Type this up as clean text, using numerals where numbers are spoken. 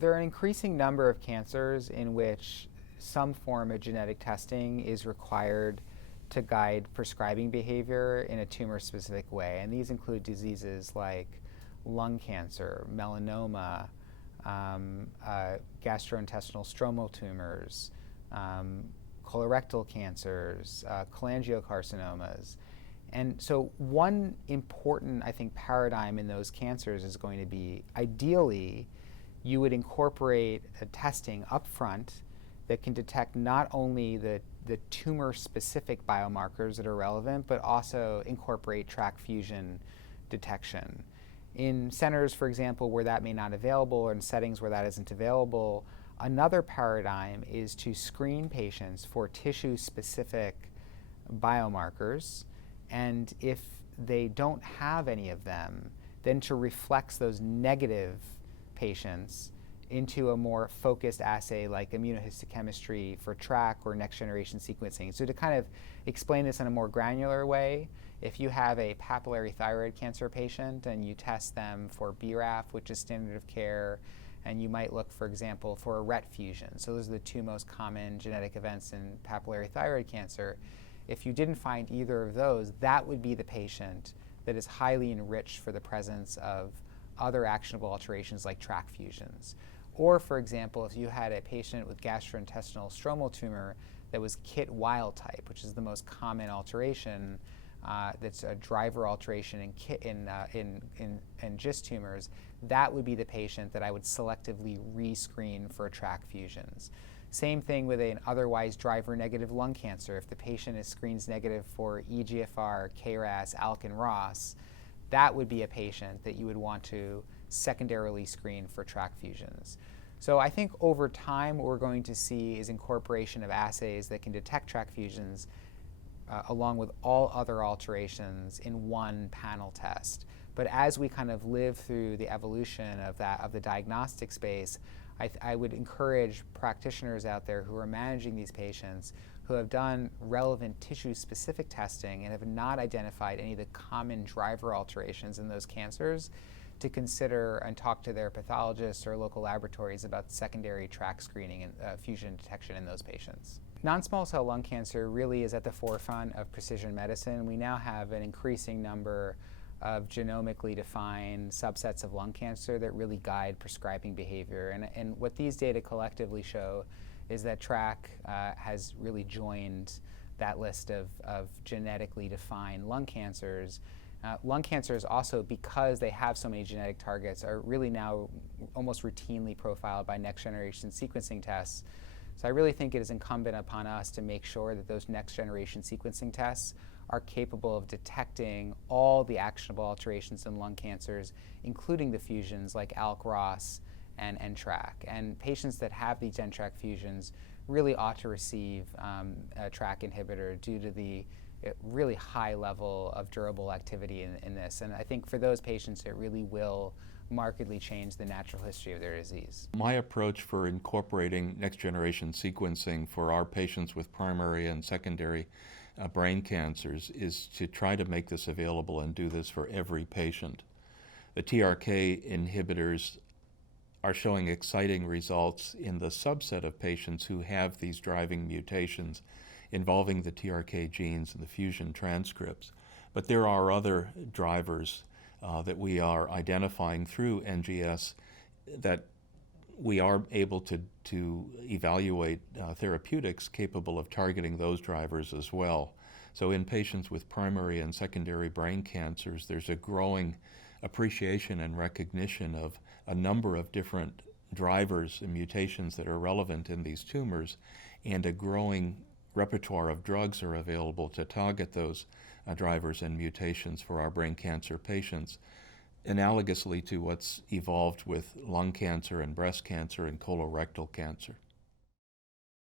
There are an increasing number of cancers in which some form of genetic testing is required to guide prescribing behavior in a tumor-specific way. And these include diseases like lung cancer, melanoma, gastrointestinal stromal tumors, colorectal cancers, cholangiocarcinomas. And so one important, I think, paradigm in those cancers is going to be, ideally, you would incorporate a testing up front that can detect not only the tumor-specific biomarkers that are relevant, but also incorporate TRK fusion detection. In centers, for example, where that may not be available, or in settings where that isn't available, another paradigm is to screen patients for tissue-specific biomarkers, and if they don't have any of them, then to reflex those negative patients into a more focused assay like immunohistochemistry for TRK or next-generation sequencing. So to kind of explain this in a more granular way, if you have a papillary thyroid cancer patient and you test them for BRAF, which is standard of care, and you might look, for example, for a RET fusion. So those are the two most common genetic events in papillary thyroid cancer. If you didn't find either of those, that would be the patient that is highly enriched for the presence of other actionable alterations like TRK fusions. Or, for example, if you had a patient with gastrointestinal stromal tumor that was KIT wild type, which is the most common alteration, that's a driver alteration in GIST tumors, that would be the patient that I would selectively rescreen for TRK fusions. Same thing with an otherwise driver-negative lung cancer. If the patient is screens negative for EGFR, KRAS, ALK, and ROS, that would be a patient that you would want to secondarily screen for TRK fusions. So I think over time what we're going to see is incorporation of assays that can detect TRK fusions along with all other alterations in one panel test. But as we kind of live through the evolution of the diagnostic space, I would encourage practitioners out there who are managing these patients who have done relevant tissue-specific testing and have not identified any of the common driver alterations in those cancers to consider and talk to their pathologists or local laboratories about secondary TRK screening and fusion detection in those patients. Non-small cell lung cancer really is at the forefront of precision medicine. We now have an increasing number of genomically defined subsets of lung cancer that really guide prescribing behavior. And what these data collectively show is that TRK has really joined that list of genetically defined lung cancers. Lung cancers also, because they have so many genetic targets, are really now almost routinely profiled by next-generation sequencing tests. So I really think it is incumbent upon us to make sure that those next-generation sequencing tests are capable of detecting all the actionable alterations in lung cancers, including the fusions like ALK, ROS, and TRK. And patients that have these NTRK fusions really ought to receive a TRK inhibitor due to the really high level of durable activity in this. And I think for those patients, it really will markedly change the natural history of their disease. My approach for incorporating next-generation sequencing for our patients with primary and secondary brain cancers is to try to make this available and do this for every patient. The TRK inhibitors are showing exciting results in the subset of patients who have these driving mutations involving the TRK genes and the fusion transcripts. But there are other drivers that we are identifying through NGS that we are able to evaluate therapeutics capable of targeting those drivers as well. So in patients with primary and secondary brain cancers, there's a growing appreciation and recognition of a number of different drivers and mutations that are relevant in these tumors, and a growing repertoire of drugs are available to target those drivers and mutations for our brain cancer patients, analogously to what's evolved with lung cancer and breast cancer and colorectal cancer.